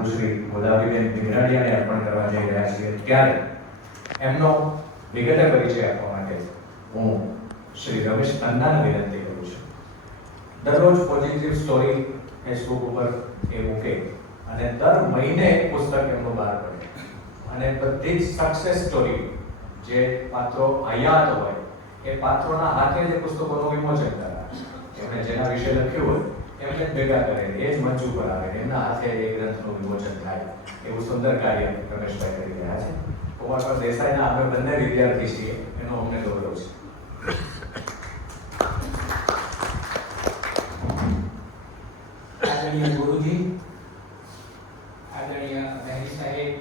માતુશ્રી ગોદાવરીબેન પિંગરાડિયાને અર્પણ કરવા જઈ રહ્યા છીએ, ત્યારે એમનો વિગતે પરિચય આપવા માટે હું શ્રી રમેશ ખન્નાને વિનંતી કરું છું. દરરોજ પોઝિટિવ સ્ટોરી ફેસબુક ઉપર એ મૂકે અને દર મહિને એક પુસ્તક એમનું બહાર પડે. અને બધી જ સક્સેસ સ્ટોરી જે પાત્રો હયાત હોય, એ પાત્રોના હાથે જે પુસ્તકોનું વિમોચન કરે એમણે જેના વિશે લખ્યું હોય એમને ભેગા કરે એ જ મંચ ઉપર આવે એમના હાથે એ ગ્રંથનું વિમોચન થાય. એવું સુંદર કાર્ય રમેશભાઈ કરી રહ્યા છે. કુમાર દેસાઈના આપણે બંને વિદ્યાર્થી છીએ એનો અમને ગૌરવ છે. આદરણીય ગુરુજી, આદરણીય બહેરી સાહેબ,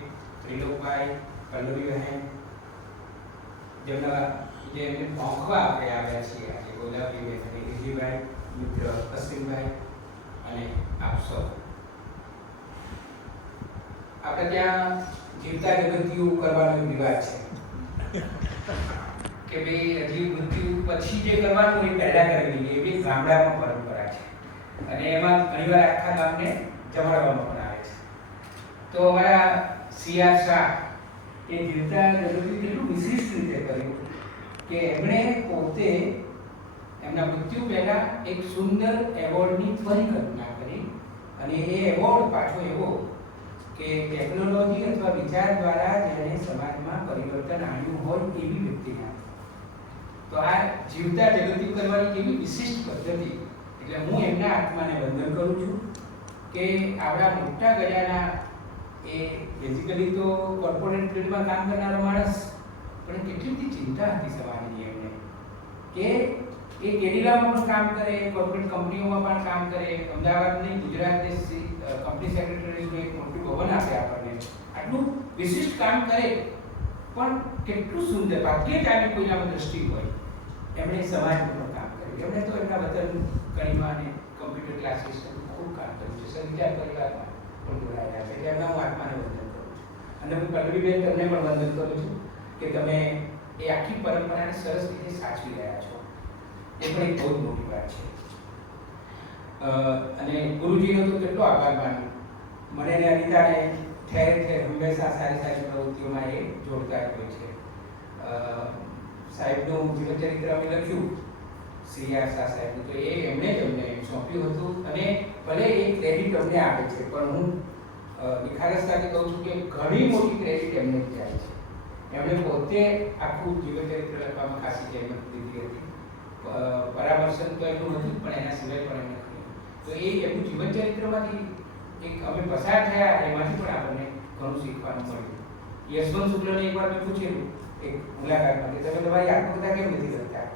ત્રિલોકભાઈ, કલ્લુરીબહેન, જેમના જે એમને પહોંચવા આપણે આવ્યા છીએ આજે, ગોદાવરીબેન અને ગિરિજીભાઈ મિત્ર અશ્વિનભાઈ અને આપ સૌ. આપણે ત્યાં જીવતા જગતિયું કરવાનો એક રિવાજ છે? કે ભાઈ હજી મૃત્યુ પછી જે કરવાનું એ પહેલા કરવી લઈએ એવી ગામડામાં પરંપરા છે. અને એમાં ઘણીવાર આખા ગામને જમાડવામાં પણ આવે છે. તો અમારા સિયા શાહ એ જીવતા જગતથી કેટલું વિશિષ્ટ રીતે કર્યું કે એમણે પોતે એમના મૃત્યુ પહેલા એક સુંદર એવોર્ડની પરિકલ્પના અને એ એવોર્ડ પાછો એવો કે ટેકનોલોજી અથવા વિચાર દ્વારા જેણે સમાજમાં પરિવર્તન આવ્યું હોય એવી વ્યક્તિના. તો આ જીવતા જગતી કરવાની કેવી વિશિષ્ટ પદ્ધતિ એટલે હું એમના આત્માને વંદન કરું છું કે આપણા મોટા ગજાના એ બેઝિકલી તો કોર્પોરેટ ફિલ્ડમાં કામ કરનારો માણસ, પણ કેટલી બધી ચિંતા હતી સમાજની એમને કે એ કેડીલામાં પણ કામ કરે કોર્પોરેટ કંપનીઓમાં પણ કામ કરે. અમદાવાદની ગુજરાતની કંપની સેક્રેટરીનું એક મોટું ભવન આપે આપણને. આટલું વિશિષ્ટ કામ કરે, પણ કેટલું સુંદર ભાગ્યે જ આવી કોઈનામાં દ્રષ્ટિ હોય. એમણે સમાજનું પણ કામ કર્યું. એમણે તો એમના વતન કણીમાં અને કમ્પ્યુટર ક્લાસીસ ખૂબ કામ કર્યું છે. સંચાર પરિવારમાં પણ જોડાયેલા છે. એટલે એમના હું આત્માને વંદન કરું છું. અને હું પલ્લવીબેન, તમને પણ વંદન કરું છું કે તમે એ આખી પરંપરાને સરસ રીતે સાચવી રહ્યા છો. એ પણ એક બહુ જ મોટી વાત છે. અને ગુરુજીનો તો કેટલો આભાર માનું મને અને અનિતાને ઠેર ઠેર હંમેશા સારી સારી પ્રવૃત્તિઓમાં એ જોડતા હોય છે. સાહેબનું જીવનચરિત્ર અમે લખ્યું. શ્રી આશા સાહેબનું તો એ એમણે જ અમને સોંપ્યું હતું અને ભલે એ ક્રેડિટ અમને આપે છે, પણ હું નિખારસ સાથે કહું છું કે ઘણી મોટી ક્રેડિટ એમને જ જાય છે. એમણે પોતે આખું જીવનચરિત્ર લખવામાં ખાસી જહેમત દીધી હતી. પરામર્શન તો એમનું હતું પણ એના સિવાય પણ એમને તો એ એમનું જીવનચરિત્રમાંથી એક અમે પસાર થયા, એમાંથી પણ આપણને ઘણું શીખવાનું મળ્યું. યશવંત શુક્લને એકવાર મેં પૂછેલું, એક મુલાકાતમાં કે તમે તમારી આત્મકથા કેમ નથી લખતા?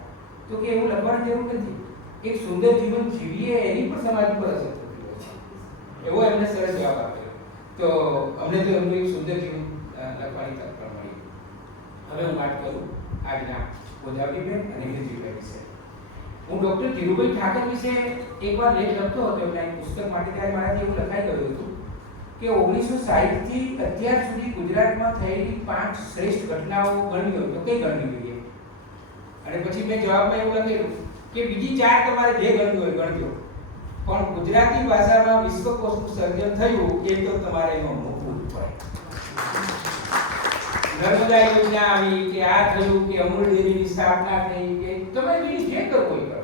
તો કે એવું લખવાની જરૂર નથી. એક સુંદર જીવન જીવીએ એની પણ સમાજ પર અસર થતી હોય છે. એવો એમને સરસ જવાબ આપ્યો. તો અમને તો એમનું એક સુંદર જીવન લખવાની તક પણ મળી. હવે હું વાત કરું આજના ગોદાવરીબેન અને ગિરજીભાઈ વિશે. હું ડૉક્ટર ધીરુભાઈ ઠાકર વિશે એકવાર લેખ લખતો હતો એમના પુસ્તક માટે ત્યારે મારાથી એવું લખાઈ ગયું હતું કે ઓગણીસો થી અત્યાર સુધી ગુજરાતમાં થયેલી પાંચ શ્રેષ્ઠ ઘટનાઓ ગણવી હોય તો કઈ ગણવી જોઈએ? અને પછી મેં જવાબમાં એવું લખેલું કે બીજી ચાર તમારે જે ગણવી હોય ગણજો. પણ ગુજરાતી ભાષામાં વિશ્વકોશનું સર્જન થયું એ તો તમારે એમાં મૂકવું પડે. નર્મદા યોજના આવી કે આ થયું કે અમૂલ ડેરીની સ્થાપના થઈ કે તમે બીજી જે કરો હોય કરો.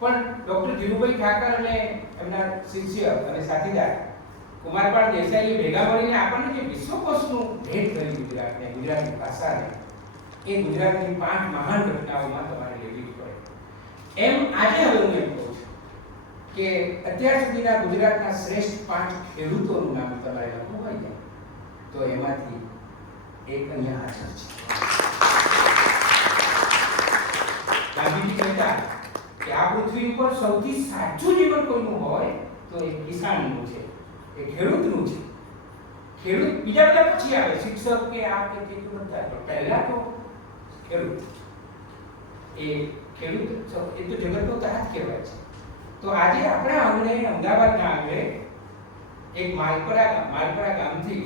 પણ ડૉક્ટર ધીરુભાઈ ઠાકર અને એમના શિષ્ય અને સાથીદાર કુમારપાળ દેસાઈએ ભેગા મળીને આપણને જે વિશ્વકોશનું ભેટ કરી ગુજરાતને ગુજરાતી ભાષાને, એ ગુજરાતની પાંચ મહાન ઘટનાઓમાં તમારે લેવી પડે. એમ આજે હવે હું એમ કહું છું કે અત્યાર સુધીના ગુજરાતના શ્રેષ્ઠ પાંચ ખેડૂતોનું નામ તમારે લખવું હોય તો એમાંથી એક અહીંયા હાજર છે. ગાંધીજી કહેતા કે આ પૃથ્વી ઉપર સૌથી સાચું જીવન કોઈનું હોય તો એ કિસાનનું છે, એ ખેડૂતનું છે. ખેડૂત બીજા બધા પછી આવે, શિક્ષક કે આ કે તે બધા પહેલા તો ખેડૂત. એ ખેડૂત એ તો જગતનો તાત કહેવાય છે. તો આજે આપણા આંગણે અમદાવાદના આંગણે એક માલપરા માલપરા ગામથી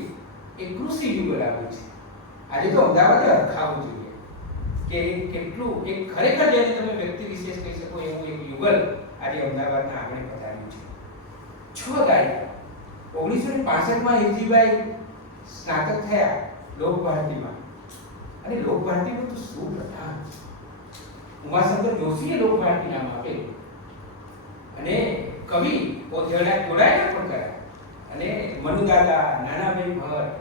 એક કૃષિ યુગલ આવ્યું છે. આજે તો અમદાવાદે અરખાવવું જોઈએ. કે કેટલું એક ખરેખર જેને તમે વ્યક્તિ વિશેષ કહી શકો એવું એક યુગલ આજે અમદાવાદના આંગણે પધાર્યું છે. છ દાયકા ઓગણીસો ને પાસઠમાં હિરજીભાઈ સ્નાતક થયા લોકભારતીમાં અને લોકભારતીનું તો શું પ્રધાન ઉમાશંકર જોશીએ લોકભારતી નામ આપેલું. અને કવિ પોતેડા જોડાયેલા પણ કર્યા. અને મનુદાદા નાનાભાઈ ભટ્ટ,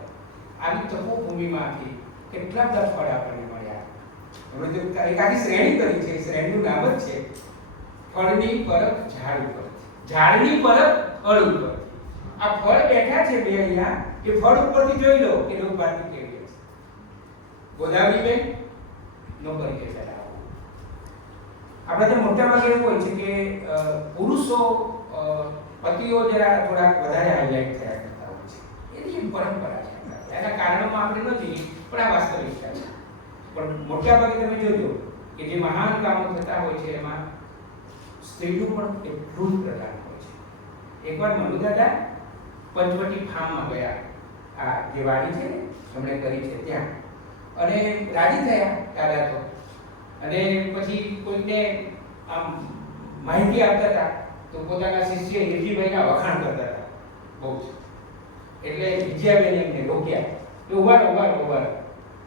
આવી તપોભૂમિમાંથી કેટલા બધા ફળ આપણને મળ્યા. એમણે જો એક આખી શ્રેણી કરી છે શ્રેણીનું નામ જ છે, ફળની પરખ ઝાડ ઉપર. ઝાડની પરખ ફળ ઉપર. આ ફળ બેઠા છે બે અહીંયા, એ ફળ ઉપરથી જોઈ લો, કે લોકભારતી કેવી છે ગોદાવરીબેન નો પરિચય ચલાવો આપણે ત્યાં મોટા ભાગે એવું હોય છે કે પુરુષો પતિઓ જરા થોડાક વધારે હાઇલાઇટ થયા કરતા હોય છે. એની પરંપરા છે. એના કારણોમાં આપણે ન જઈએ પણ આ વાસ્તવિકતા છે. પણ મોટા ભાગે તમે જોજો કે જે મહાન કામો થતા હોય છે, એમાં સ્ત્રીનું પણ એટલું જ પ્રદાન હોય છે. એકવાર મનુદાદા પંચવટી ફાર્મમાં ગયા. આ જે વાડી છે એમણે કરી છે ત્યાં. અને રાજી થયા દાદા તો. અને પછી કોઈને આમ માહિતી આપતા હતા, તો પોતાના શિષ્ય હિરજીભાઈના વખાણ કરતા હતા. બહુ એટલે વિજયાબેન એમને રોક્યા. ઊભા રહો, ઊભા ઊભા.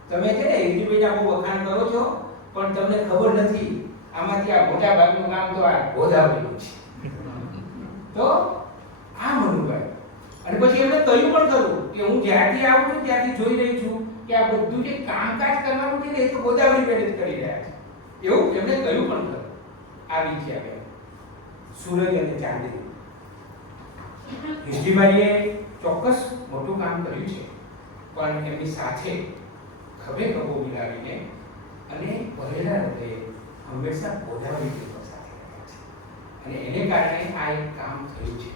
તમે છે ને યુટ્યુબે બહુ વખાણ કરો છો પણ તમને ખબર નથી આમાંથી આ મોટા ભાગનું કામ તો આ ગોદાવરીનું છે. તો આ મનુભાઈ. અને પછી એમણે કહ્યું પણ ખરું કે હું જ્યારથી આવું છું ત્યાંથી જોઈ રહી છું કે આ બધું જે કામકાજ કરવાનું છે ને એ તો ગોદાવરી જ કરી રહ્યા છે. એવું? એમણે કહ્યું પણ ખરું. આ વિદ્યા સૂરજ અને ચાંદની. હિન્દીભાઈએ ચોક્કસ મોટું કામ કર્યું છે. પણ એમની સાથે ખભે ખભો મિલાવીને અને ભરેલા હૃદયે હંમેશા પોતાની બેન સાથે અને એને કારણે આ એક કામ થયું છે.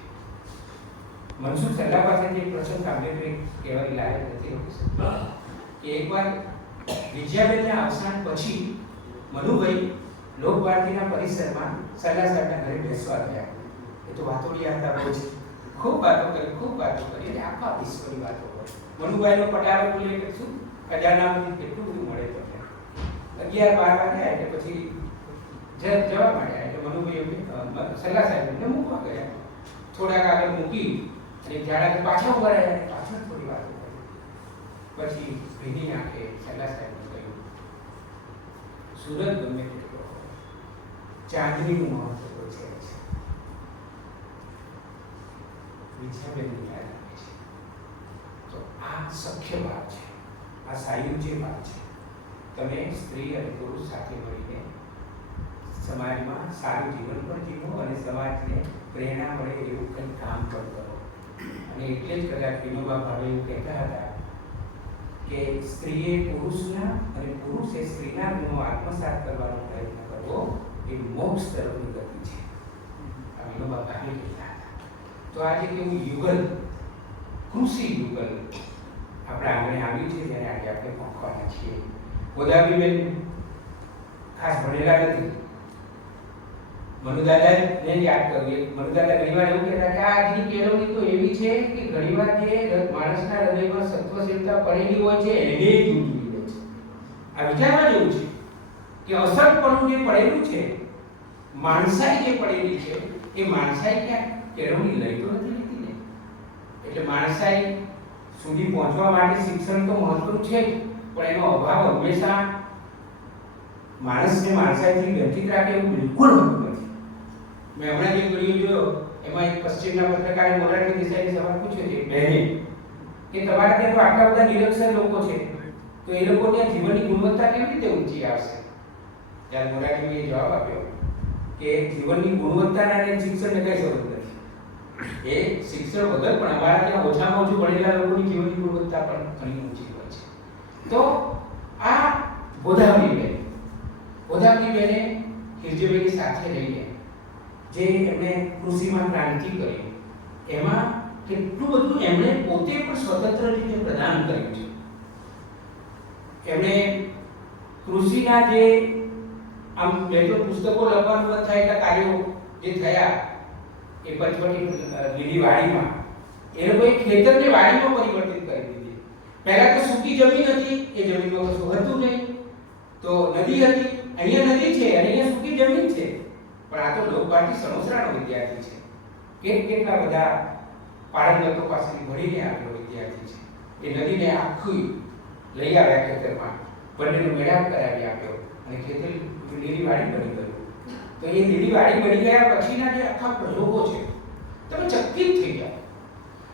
મનસુખ સલ્લા પાસે જે પ્રસંગ તો કહેવાની લાયક નથી કે એકવાર વિજયાબેનના અવસાન પછી મનુભાઈ લોકભારતીના પરિસરમાં સલ્લા સાહેબના ઘરે બેસવા ગયા. એ તો વાતોડિયા હતા રોજ ખૂબ વાતો કરી, ખૂબ વાતો કરી અને આખા વિશ્વની વાતો મનુભાઈનો પટારો બોલે કે શું? ખજાનામાંથી કેટલું બધું મળે તમને અગિયાર બાર વાગ્યા એટલે પછી જવા માંડ્યા એટલે મનુભાઈ સલાહ સાહેબ મૂકવા ગયા. થોડાક આગળ મૂકી અને જ્યારે પાછા ઊભા રહ્યા પાછળ થોડી વાતો પછી ભીની આંખે સલાહ સાહેબ કહ્યું, સુરત ગમે તેટલો ચાંદનીનું મહત્વ તો છે. જ વિદ્યાબેનની યાદ આવે છે તો સખ્ય ભાવ છે. આ સાયુજ્ય ભાવ છે. તમે સ્ત્રી અને પુરુષ સાથે મળીને સમાજમાં સારું જીવન પણ જીવો અને સમાજને પ્રેરણા મળે એવું કંઈક કામ પણ કરો. અને એટલે જ કદાચ વિનોબા ભાવે એવું કહેતા હતા કે સ્ત્રીએ પુરુષના અને પુરુષે સ્ત્રીના ગુણો આત્મસાત કરવાનો પ્રયત્ન કરવો એ મોક્ષ તરફની ગતિ છે. આ વિનોબા ભાવે કહેતા હતા. તો આજે કેવું યુગલ, કૃષિ યુગલ આપણા આંગણે આવ્યું છે જેને આજે આપણે પંખવાના છીએ ગોદાવરીબેન ખાસ ભણેલા નથી મનુદાદાને યાદ કરીએ મનુદાદા ઘણીવાર એવું કહેતા કે આજની કેળવણી તો એવી છે કે ઘણીવાર જે માણસના હૃદયમાં સત્વશીલતા પડેલી હોય છે આ વિચારવા જેવું છે કે અસરપણું પડેલું છે માણસાઈ જે પડેલી છે એ માણસાઈ ક્યાં કેળવણી લઈ ને એટલે માણસાઈ સુધી પહોંચવા માટે શિક્ષણ તો મહત્વનું છે પણ એનો અભાવ હંમેશા માણસને માણસાઈથી વ્યથિત રાખે એવું બિલકુલ હોતું નથી. મેં હમણાં જે વીડિયો જોયો, એમાં એક પશ્ચિમના પત્રકારે મોરારજી દેસાઈની સવાલ પૂછ્યો છે બહેને, કે તમારા ત્યાં તો આટલા બધા નિરક્ષર લોકો છે, તો એ લોકો ત્યાં જીવનની ગુણવત્તા કેવી રીતે ઊંચી આવશે? ત્યારે મોરારજીએ જવાબ આપ્યો કે, જીવનની ગુણવત્તાના શિક્ષણને કઈ જરૂર એ શિક્ષણ વગર પણ અમારા ત્યાં ઓછામાં ઓછું ભણેલા લોકોની જીવનની ગુણવત્તા પણ ઘણી ઊંચી હોય છે. તો આ ગોદાવરી બેન ગોદાવરી બેને હિરજીભાઈની સાથે રહીને જે એમણે કૃષિમાં ક્રાંતિ કરી, એમાં કેટલું બધું એમણે પોતે પણ સ્વતંત્ર રીતે પ્રદાન કર્યું છે. એમણે કૃષિના જે આમ તો પુસ્તકો લખવાનું થાય એટલા કાર્યો જે થયા એ પંચવટી લીલી વાડીમાં. એ લોકોએ ખેતરને વાડીમાં પરિવર્તિત કરી દીધી. પહેલા તો સૂકી જમીન હતી, એ જમીનમાં કશું હતું નહીં. તો નદી હતી, અહીંયા નદી છે, અને અહીંયા સૂકી જમીન છે. પણ આ તો લોકપાટી સણોસરાનો વિદ્યાર્થી છે. કેટ કેટલા બધા પારંગતો પાસેથી ભણીને આવેલો વિદ્યાર્થી છે. એ નદીને આખી લઈ આવ્યા ખેતરમાં. બંનેનો મેળાપ કરાવી આપ્યો અને ખેતર લીલી વાડી બની તો એ લીલી વાડી બની ગયા પછીના જે આખા પ્રયોગો છે, તમે ચકિત થઈ ગયા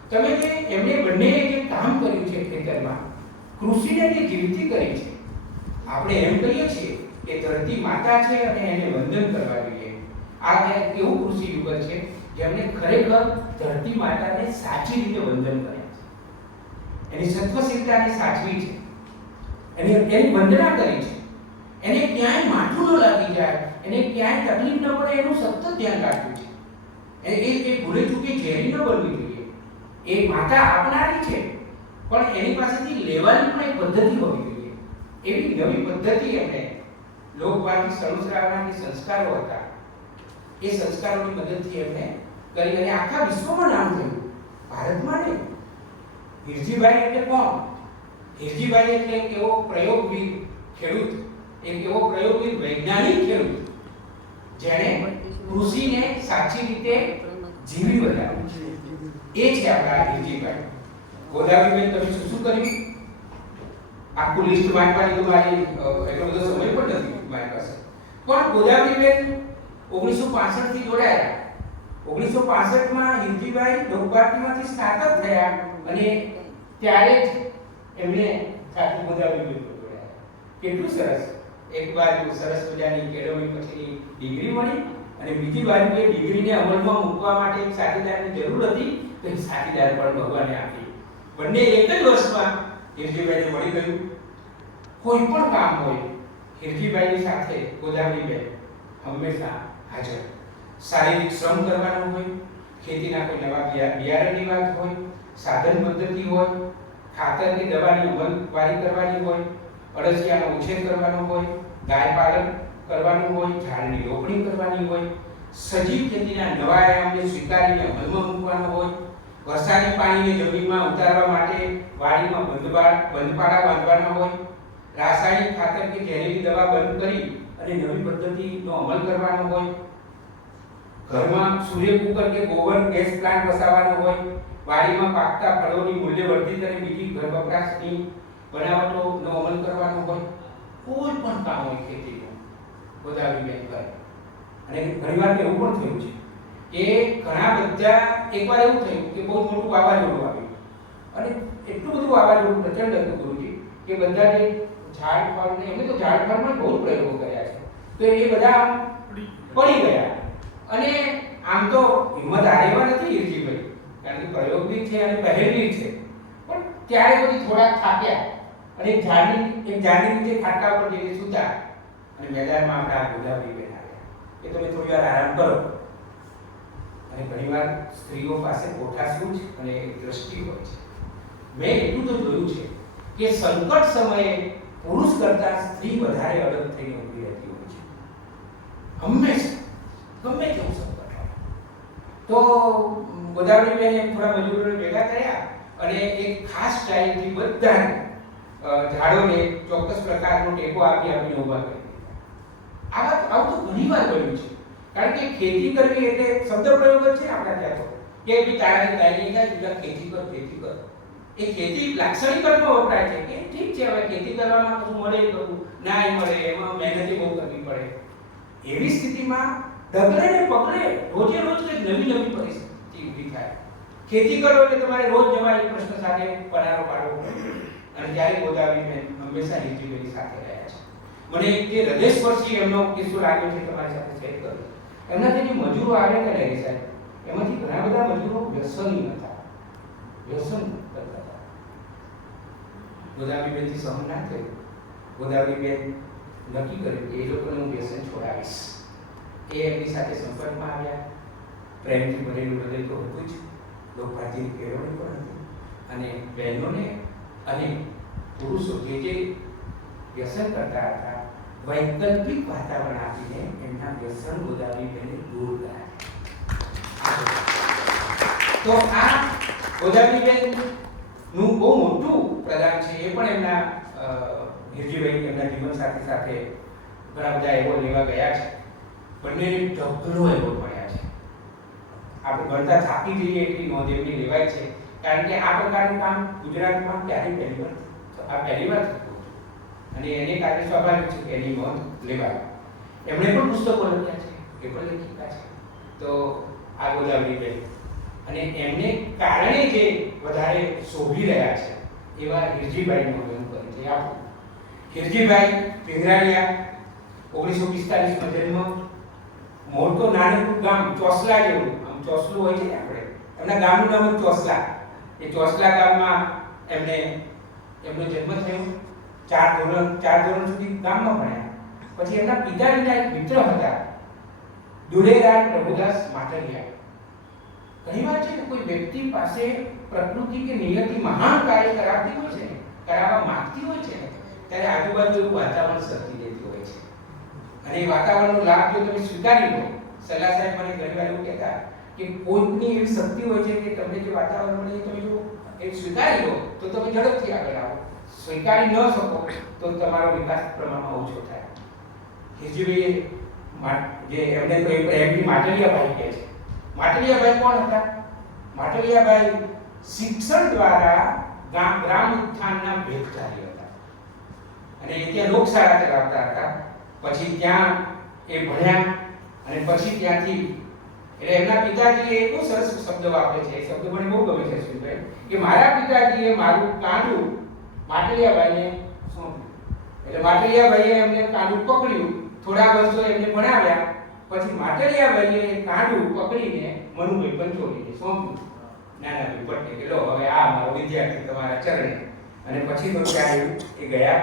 તમે જે એમને બંને જે કામ કર્યું છે ખેતરમાં, કૃષિને જે જીવતી કરી છે, આપણે એમ કહીએ છીએ કે ધરતી માતા છે અને એને વંદન કરવા જોઈએ. આ એવું કૃષિ યુગલ છે, જેમને ખરેખર ધરતી માતાને સાચી રીતે વંદન કર્યા છે. એની સત્વશીલતાને સાચવી છે. એની એની વંદના કરી છે. એને ક્યાંય માથું ન લાગી જાય. એને ક્યાંય તકલીફ ન પડે, એનું સતત ધ્યાન રાખ્યું છે. એ એ ભૂલે ચૂકે ઝેરી ન બનવી જોઈએ. એ માતા આપનારી છે, પણ એની પાસેથી લેવાની પણ એક પદ્ધતિ હોવી જોઈએ. એવી નવી પદ્ધતિ એમને લોકવાદી સણુસરાના જે સંસ્કારો હતા. એ સંસ્કારોની મદદથી એમને કરી અને આખા વિશ્વમાં નામ થયું. ભારતમાં નહીં. હિરજીભાઈ એટલે કોણ? હિરજીભાઈ એટલે એક એવો પ્રયોગવીર ખેડૂત, એક એવો પ્રયોગવીર વૈજ્ઞાનિક ખેડૂત. જેણે કૃષિને સાચી રીતે જીવી બનાવ્યું એ છે આપણા આદિજીભાઈ ગોદાવરીબેન તમે શું શું કર્યું? આખું લિસ્ટ વાંચવાની તો મારી એટલો બધો સમય પણ નથી મારી પાસે. પણ ગોદાવરીબેન ઓગણીસો પાસઠથી જોડાયા. ઓગણીસો પાસઠમાં હિરજીભાઈ માંથી સ્નાતક થયા અને ત્યારે જ એમણે સાચું ગોદાવરીબેન જોડાયા. કેટલું સરસ. એક બાજુ સરસ મજાની કેળવણી પછીની ડિગ્રી મળી અને બીજી બાજુ એ ડિગ્રીને અમલમાં મૂકવા માટે એક સાથીદારની જરૂર હતી તો એ સાથીદાર પણ ભગવાને આપી. બંને એક જ વર્ષમાં હિરજીભાઈને મળી ગયું. કોઈ પણ કામ હોય, હિરજીભાઈની સાથે ગોદાવરીબેન હંમેશા હાજર. શારીરિક શ્રમ કરવાનો હોય, ખેતીના કોઈ નવા બિયા- બિયારણની વાત હોય, સાધન પદ્ધતિ હોય ખાતર કે દવાની અમલવારી કરવાની હોય અળસિયાનો ઉછેર કરવાનો હોય, ગાય પાલન કરવાનું હોય, ઝાડની રોપણી કરવાની હોય, સજીવ ખેતીના નવા આયામને સ્વીકારીને અમલમાં મૂકવાનો હોય, વરસાદી પાણીને જમીનમાં ઉતારવા માટે વાડીમાં બંધબાળ બંધપાડા બાંધવાના હોય, રાસાયણિક ખાતર કે ઝેરીલી દવા બંધ કરી અને નવી પદ્ધતિનો અમલ કરવાનો હોય, ઘરમાં સૂર્ય કુકર કે ગોબર ગેસ પ્લાન્ટ વસાવવાનો હોય, વાડીમાં પાકતા ફળોની મૂલ્યવર્ધિત અને બીજી ઘર વપરાશની બનાવટોનો અમલ કરવાનો હોય, કોઈ પણ કામ હોય ખેતીનું બધા બેન કરે. અને ઘણીવાર એવું પણ થયું છે કે ઘણા બધા એકવાર એવું થયું કે બહુ મોટું વાવાઝોડું આવ્યું. અને એટલું બધું વાવાઝોડું પ્રચંડ હતું ગુરુજી, કે બધા જે ઝાડ ફળ ને એમને તો ઝાડ ફળમાં બહુ પ્રયોગો કર્યા છે. તો એ બધા પડી ગયા. અને આમ તો હિંમત હારેવા નથી હિરજીભાઈ, કારણ કે પ્રયોગ બી છે અને પહેલવીર છે. પણ ત્યારે બધી થોડાક થાક્યા. અને એક ઝાડની એક ઝાડની નીચે ખાટલા પર જઈને સૂતા, અને મેદાનમાં આપણા ગોદાવરી બેન આવ્યા કે તમે થોડી વાર આરામ કરો. અને ઘણીવાર સ્ત્રીઓ પાસે કોઠાસૂઝ અને એક દ્રષ્ટિ હોય છે. મેં એટલું તો જોયું છે કે સંકટ સમયે પુરુષ કરતા સ્ત્રી વધારે અડગ થઈને ઊભી રહેતી હોય છે. હંમેશા, ગમે તેવું સંકટ તો ગોદાવરીબેને થોડા મજૂરોને ભેગા કર્યા અને એક ખાસ સ્ટાઇલથી બધા ઝાડોને ચોક્કસ પ્રકારનો ટેકો આપી આપીને ઊભા કરે. આવા આવું તો ઘણી વાર બન્યું છે. કારણ કે ખેતી કરવી એટલે શબ્દ પ્રયોગ છે આપણા ત્યાં તો. કે બી તારાથી તારી નહીં થાય, તું ખેતી કર ખેતી કર. એ ખેતી લાક્ષણિક અર્થમાં વપરાય છે કે ઠીક છે, હવે ખેતી કરવામાં કશું મળે કરવું ના મળે, એમાં મહેનત બહુ કરવી પડે. એવી સ્થિતિમાં ડગલે ને પગલે રોજે રોજ કંઈક નવી નવી પરિસ્થિતિ ઊભી થાય. ખેતી કરો એટલે તમારે રોજ જવા એક પ્રશ્ન સાથે પનારો પાડવો પડે. અને ત્યારે ગોદાવરી બેન હંમેશા હિરજીભાઈની સાથે રહ્યા છે. મને જે હૃદયસ્પર્શી એમનો કિસ્સો લાગ્યો છે તમારી સાથે શેર કરું. એમના જે મજૂરો આવ્યા હતા ડેરી સાહેબ એમાંથી ઘણા બધા મજૂરો વ્યસની હતા. વ્યસન કરતા હતા. ગોદાવરી બેનથી સહન ના થયું. ગોદાવરી બેન નક્કી કર્યું કે એ લોકોને હું વ્યસન છોડાવીશ. એ એમની સાથે સંપર્કમાં આવ્યા. પ્રેમથી ભરેલું હૃદય તો હતું જ. લોકભાતીની કેળવણી પણ હતી. અને બહેનોને અને પુરુષો જે જે વ્યસન કરતા હતા, વૈકલ્પિક વાતાવરણ આપીને એમના વ્યસન ગોદાવરી બેને દૂર કરાયા તો આ ગોદાવરી બેનનું બહુ મોટું પ્રદાન છે, એ પણ એમના હિરજીભાઈ એમના જીવન સાથી સાથે ઘણા બધા એવોર્ડ લેવા ગયા છે. બંનેને ઢગલો એવોર્ડ મળ્યા છે. આપણે ગણતા થાકી જઈએ એટલી નોંધ એમની લેવાય છે. કારણ કે આ પ્રકારનું કામ ગુજરાતમાં ક્યારેય પહેલી વાર આ પહેલી વાર અને એને કારણે સ્વાભાવિક છે કે એની નોંધ લેવાય. એમણે પણ પુસ્તકો લખ્યા છે, એ પણ લેખિકા છે. તો આ ગોદાવરીબેન અને એમને કારણે જે વધારે શોભી રહ્યા છે, એવા હિરજીભાઈનો હું પરિચય આપું. હિરજીભાઈ પિંગરાળિયા ઓગણીસો પિસ્તાલીસમાં જન્મ. મોટો નાનકડું ગામ ચોસલા જેવું, આમ ચોસલું હોય છે આપણે. એમના ગામનું નામ ચોસલા. એ ચોસલા ગામમાં એમને, એમનો જન્મ થયો. ચાર ધોરણ ચાર ધોરણ સુધી ગામમાં ભણ્યા. પછી એમના પિતાજીના એક મિત્ર હતા દુલેરાય પ્રભુદાસ માટલિયા ઘણી વાર છે ને કોઈ વ્યક્તિ પાસે પ્રકૃતિ કે નિયતિ મહાન કાર્ય કરાવતી હોય છે કરાવવા માંગતી હોય છે ને, ત્યારે આજુબાજુ એવું વાતાવરણ સર્જી દેતી હોય છે. અને એ વાતાવરણનો લાભ જો તમે સ્વીકારી લો, સલાહ સાહેબ મને ઘણી વાર એવું કહેતા કે કોઈની એવી શક્તિ હોય છે કે તમને જે વાતાવરણ મળે તમે જો એ સ્વીકારી લો, તો તમે ઝડપથી આગળ આવો. સ્વીકારી ન શકો, તો તમારો વિકાસ પ્રમાણમાં ઓછો થાય. હિજરીએ જે એમને તો એમની માટલિયાભાઈ કહે છે. માટલિયાભાઈ કોણ હતા? માટલિયાભાઈ શિક્ષણ દ્વારા ગામ, ગ્રામ ઉત્થાનના ભેખચારી હતા. અને એ ત્યાં લોકશાળા ચલાવતા હતા. પછી ત્યાં એ ભણ્યા અને પછી ત્યાંથી એટલે એમના પિતાજીએ એટલો સરસ શબ્દ વાપરે છે. શબ્દ મને બહુ ગમે છે સુભાઈ કે મારા પિતાજીએ મારું કાંડું માટલિયાભાઈને સોંપ્યું. એટલે માટલિયાભાઈએ એમને કાંડું પકડ્યું. થોડા વર્ષો એમને ભણાવ્યા. પછી માટલિયાભાઈએ કાંડું પકડીને મનુભાઈ પંચોલીને સોંપ્યું. નાના ભાઈ પટેલ કે લો, હવે આ મારો વિદ્યાર્થી તમારા ચરણે. અને પછી તો ત્યાં એ ગયા.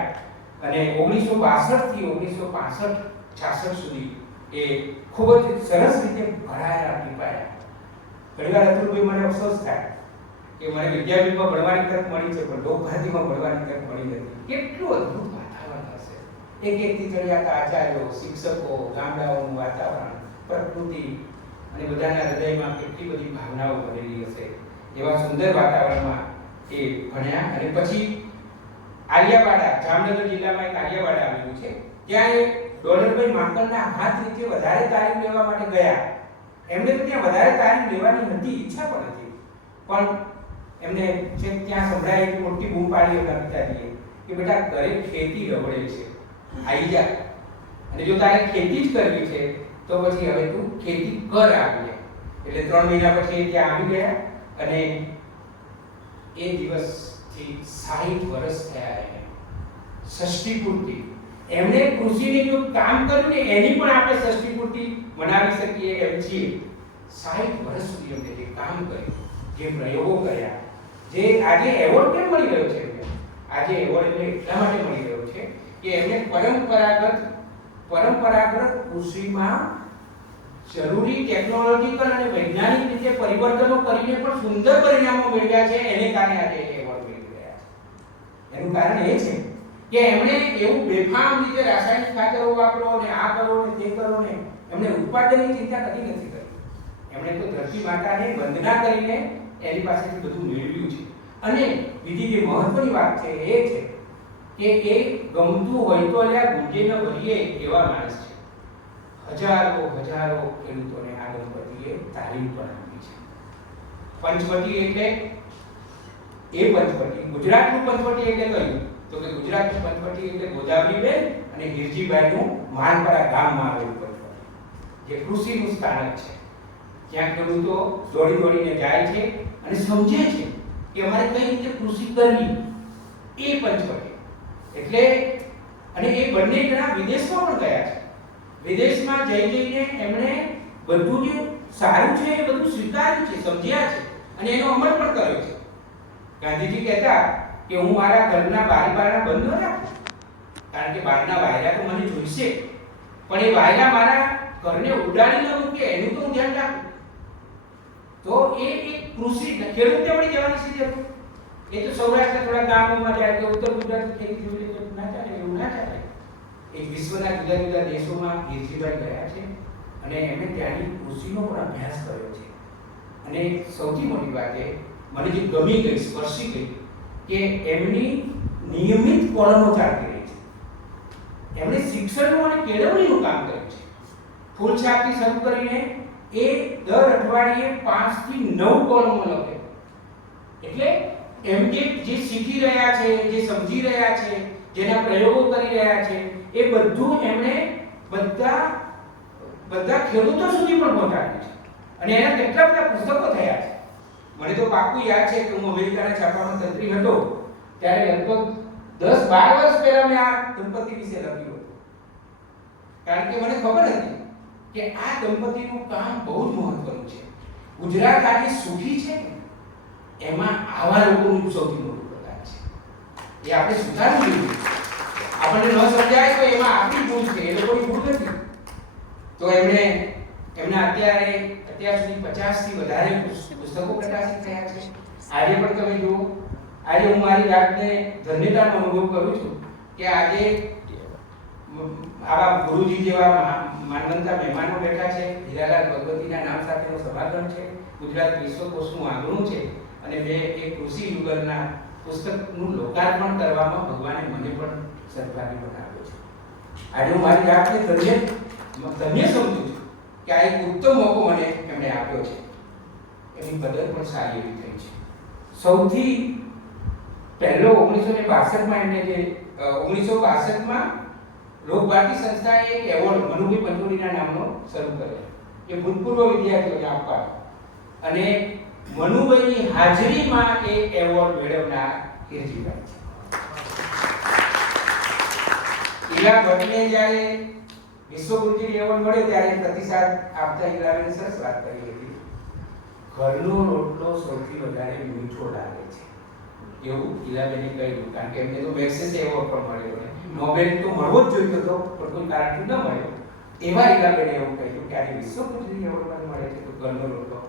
અને ઓગણીસો બાસઠથી ઓગણીસો પાસઠ, છાસઠ સુધી એ ખૂબ જ સરસ રીતે ભણાયા ટીપાયા ઘણીવાર અતુલભાઈ મને અફસોસ થાય કે મને વિદ્યાપીઠમાં ભણવાની તક મળી છે, પણ લોકભાતીમાં ભણવાની તક મળી નથી. કેટલું અદ્ભુત વાતાવરણ હશે. એક એકથી ચડિયાતા આચાર્યો, શિક્ષકો, ગામડાઓનું વાતાવરણ, પ્રકૃતિ અને બધાના હૃદયમાં કેટલી બધી ભાવનાઓ ભરેલી હશે. એવા સુંદર વાતાવરણમાં એ ભણ્યા અને પછી આલિયાવાડા જામનગર જિલ્લામાં એક આલિયાવાડા આવેલું છે. ત્યાં એ ડોલરભાઈ માંકડના હાથ નીચે વધારે તાલીમ લેવા માટે ગયા. એમને તો ત્યાં વધારે તાલીમ લેવાની હતી, ઈચ્છા પણ હતી. પણ એમને છે ત્યાં સંભળાય એક મોટી બૂમ પાડી એમના પિતાજીએ કે બેટા ઘરે ખેતી રવડે છે. આવી જા. અને જો તારે ખેતી જ કરવી છે, તો પછી હવે તું ખેતી કર આપણે એટલે ત્રણ મહિના પછી ત્યાં આવી ગયા અને એ દિવસથી સાહીઠ વર્ષ થયા એને. ષષ્ઠી પૂર્તિ. એમણે કૃષિને જો કામ કર્યું ને, એની પણ આપણે ષષ્ઠી પૂર્તિ મનાવી શકીએ એમ છીએ. સાહીઠ વર્ષ સુધી એમણે જે કામ કર્યું, જે પ્રયોગો કર્યા, જે આજે એવોર્ડ કેમ મળી રહ્યો છે એમને? આજે એવોર્ડ એમને એટલા માટે મળી રહ્યો છે કે એમને પરંપરાગત પરંપરાગત કૃષિમાં જરૂરી ટેકનોલોજીકલ અને વૈજ્ઞાનિક રીતે પરિવર્તનો કરીને પણ સુંદર પરિણામો મેળવ્યા છે. એને કારણે આજે એવોર્ડ મેળવી રહ્યા છે. એનું કારણ એ છે કે એમણે એવું બેફામ રીતે રાસાયણિક ખાતરો વાપરો ને આ કરો ને તે કરો ને એમણે ઉત્પાદનની ચિંતા કદી નથી કરી. એમણે તો ધરતી માતાને વંદના કરીને એની પાસેથી બધું મેળવ્યું છે. અને બીજી જે મહત્વની વાત છે એ છે કે એ ગમતું હોય તો અલ્યા ગુંજે ન ભરીએ એવા માણસ છે. હજારો હજારો ખેડૂતોને આ દંપતીએ તાલીમ પણ આપી છે. પંચવટી એટલે એ પંચવટી, ગુજરાતનું પંચવટી એટલે કયું? તો કે ગુજરાતની પંચવટી એટલે ગોદાવરીબેન અને હિરજીભાઈનું માનપરા ગામમાં આવેલું પંચવટી જે કૃષિનું સ્થાનક છે. જ્યાં ખેડૂતો દોડી દોડીને જાય છે અને સમજે છે કે અમારે કઈ રીતે કૃષિ કરવી એ પંચવટી એટલે અને એ બંને જણા વિદેશમાં પણ ગયા છે. વિદેશમાં જઈ જઈને એમણે બધું જે સારું છે એ બધું સ્વીકાર્યું છે, સમજ્યા છે અને એનો અમલ પણ કર્યો છે. ગાંધીજી કહેતા કે હું મારા ઘરના બારી બારણા બંધ ન રાખું? કારણ કે બહારના વાયરા તો મને જોઈશે. પણ એ વાયરા મારા ઘરને ઉડાડી ન મૂકે, એનું તો હું ધ્યાન રાખું. તો એ એક કૃષિ ખેડૂતે વળી જવાની સીધી એ તો સૌરાષ્ટ્રના થોડા ગામોમાં જાય તો ઉત્તર ગુજરાત ખેતી જોઈએ તો ના ચાલે, એવું ના ચાલે. એ વિશ્વના જુદા જુદા દેશોમાં ગીરજીભાઈ ગયા છે અને એમણે ત્યાંની કૃષિનો પણ અભ્યાસ કર્યો છે. અને સૌથી મોટી વાત એ, મને જે ગમી ગઈ, સ્પર્શી ગઈ કે એમની નિયમિત કોલમો ચાલતી રહી છે. એમણે શિક્ષણનું અને કેળવણીનું કામ કર્યું છે. ફૂલ છાપથી શરૂ કરીને એ દર અઠવાડિયે પાંચથી નવ કોલમો લખે. એટલે એમ કે જે શીખી રહ્યા છે, જે સમજી રહ્યા છે, જેના પ્રયોગો કરી રહ્યા છે, એ બધું એમણે બધા બધા ખેડૂતો સુધી પણ પહોંચાડ્યું છે. અને એના કેટલા બધા પુસ્તકો થયા છે. મને તો પાક્કું યાદ છે કે હું અમેરિકાના છાપામાં તંત્રી હતો, ત્યારે લગભગ દસ બાર વર્ષ પહેલા મેં આ દંપતી વિશે લખ્યું હતું. કારણ કે મને ખબર હતી કે આ દંપતીનું કામ બહુ જ મહત્વનું છે. ગુજરાત આજે સુખી છે એમાં આવા લોકોનું સૌથી મોટું પ્રકાર છે. એ આપણે સુધારવું જોઈએ. આપણને ન સમજાય તો એમાં આપણી ભૂલ છે, એ લોકોની ભૂલ નથી. તો એમણે, એમના અત્યારે અત્યાર સુધી 50 થી વધારે પુસ્તકો પ્રકાશિત થયા છે. આજે પણ તમે જુઓ, આજે હું મારી જાતને ધન્યતાનો અનુભવ કરું છું કે આજે આવા ગુરુજી જેવા માનવંતા મહેમાનો બેઠા છે. હીરાલાલ ભગવતીના નામ સાથેનો સભાગમ છે. ગુજરાત વિશ્વકોશનું આંગણું છે. અને મેં એ કૃષિ યુગલના પુસ્તકનું લોકાર્પણ કરવામાં ભગવાને મને પણ સદભાગી બનાવ્યો છે. આજે હું મારી જાતને ધન્ય ધન્ય સમજું છું કે આ એક ઉત્તમ મોકો મને એમણે આપ્યો છે. એની કદર પણ સારી એવી થઈ છે. સૌથી પહેલો ઓગણીસો ને બાસઠમાં એમને જે ઓગણીસો બાસઠમાં લોકભારતી સંસ્થાએ એક એવોર્ડ મનુભાઈ પંચોલીના નામનો શરૂ કર્યો. એ ભૂતપૂર્વ વિદ્યાર્થીઓને આપવા. અને મનુભાઈની હાજરીમાં એ એવોર્ડ મેળવનાર કીર્તિભાઈ છે. ઈલા ભટ્ટને જ્યારે વિશ્વ લેવલ મળે ત્યારે પ્રતિસાદ આપતા ઈલાબેન સરસ વાત કરી હતી. ઘરનો રોટલો સૌથી વધારે મીઠો લાગે છે. એવું ઈલાબેને કહ્યું. કારણ કે એમને તો મેસેજ એવો પણ મળ્યો ને. નોબેલ તો મળવો જ જોઈતો હતો પણ કોઈ કારણથી ન મળ્યો. એવા ઈલાબેને એવું કહ્યું કે આજે વિશ્વ ગુરુજી એવોર્ડ મને મળે છે તો ઘરનો રોટલો.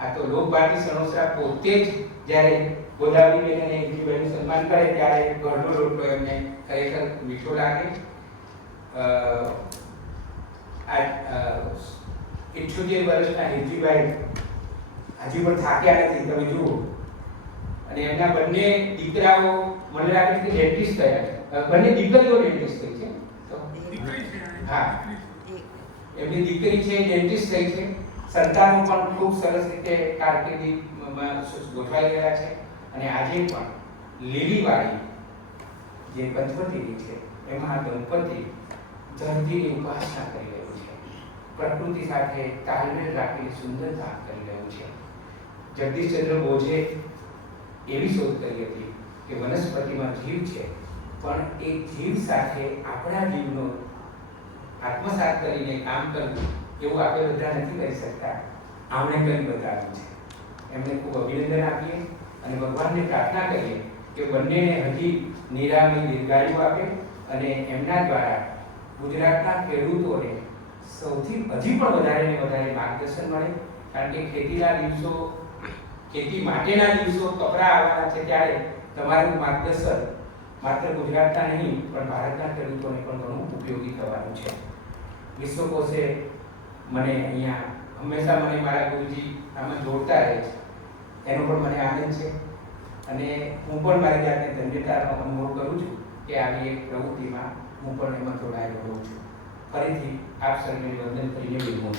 આ તો લોકભારતી સણોસરા પોતે જ જ્યારે ગોદાવરી બેન અને ઇન્દ્રીભાઈનું સન્માન કરે ત્યારે ઘરનો રોટલો એમને ખરેખર મીઠો લાગે. અ, ઇઠ્યોતેર વર્ષના હિરજીભાઈ હજી પણ થાક્યા નથી તમે જુઓ. અને એમના બંને દીકરાઓ મને લાગે છે કે ડેન્ટિસ્ટ થયા બંને દીકરીઓ ડેન્ટિસ્ટ થઈ છે. તો હા. એમની દીકરી છે ડેન્ટિસ્ટ થઈ છે. સંતાનો પણ ખૂબ સરસ રીતે કારકિર્દી ગોઠવાઈ ગયા છે. અને આજે પણ લીલીવાળી જે પંચવટી છે એમાં આ દંપતી ધરતીની ઉપાસના કરી રહ્યા છે. પ્રકૃતિ સાથે તાલમેલ રાખીને સુંદર કામ કરી રહ્યું છે. જગદીશચંદ્ર બોઝે એવી શોધ કરી હતી કે વનસ્પતિમાં જીવ છે, પણ એ જીવ સાથે આપણા જીવનો આત્મસાત કરીને કામ કરવું એવું આપણે બધા નથી કરી શકતા. આમણે કરી બતાવ્યું છે. એમને ખૂબ અભિનંદન આપીએ અને ભગવાનને પ્રાર્થના કરીએ કે બંનેને હજી નિરામી દીર્ઘાયુ આપે અને એમના દ્વારા ગુજરાતના ખેડૂતોને સૌથી હજી પણ વધારે ને વધારે માર્ગદર્શન મળે. કારણ કે ખેતીના દિવસો, ખેતી માટેના દિવસો કપરા આવવાના છે ત્યારે તમારું માર્ગદર્શન માત્ર ગુજરાતના નહીં, પણ ભારતના ખેડૂતોને પણ ઘણું ઉપયોગી થવાનું છે. વિશ્વકોશે મને અહીંયા હંમેશા મને મારા ગુરુજી આમાં જોડતા રહે છે. એનો પણ મને આનંદ છે. અને હું પણ મારી જાતને ધન્યતા અનુભવ કરું છું કે આવી એક પ્રવૃત્તિમાં હું પણ એમાં જોડાયેલો રહું છું. ફરીથી આપ સર્વે વંદન કરીને વિરમું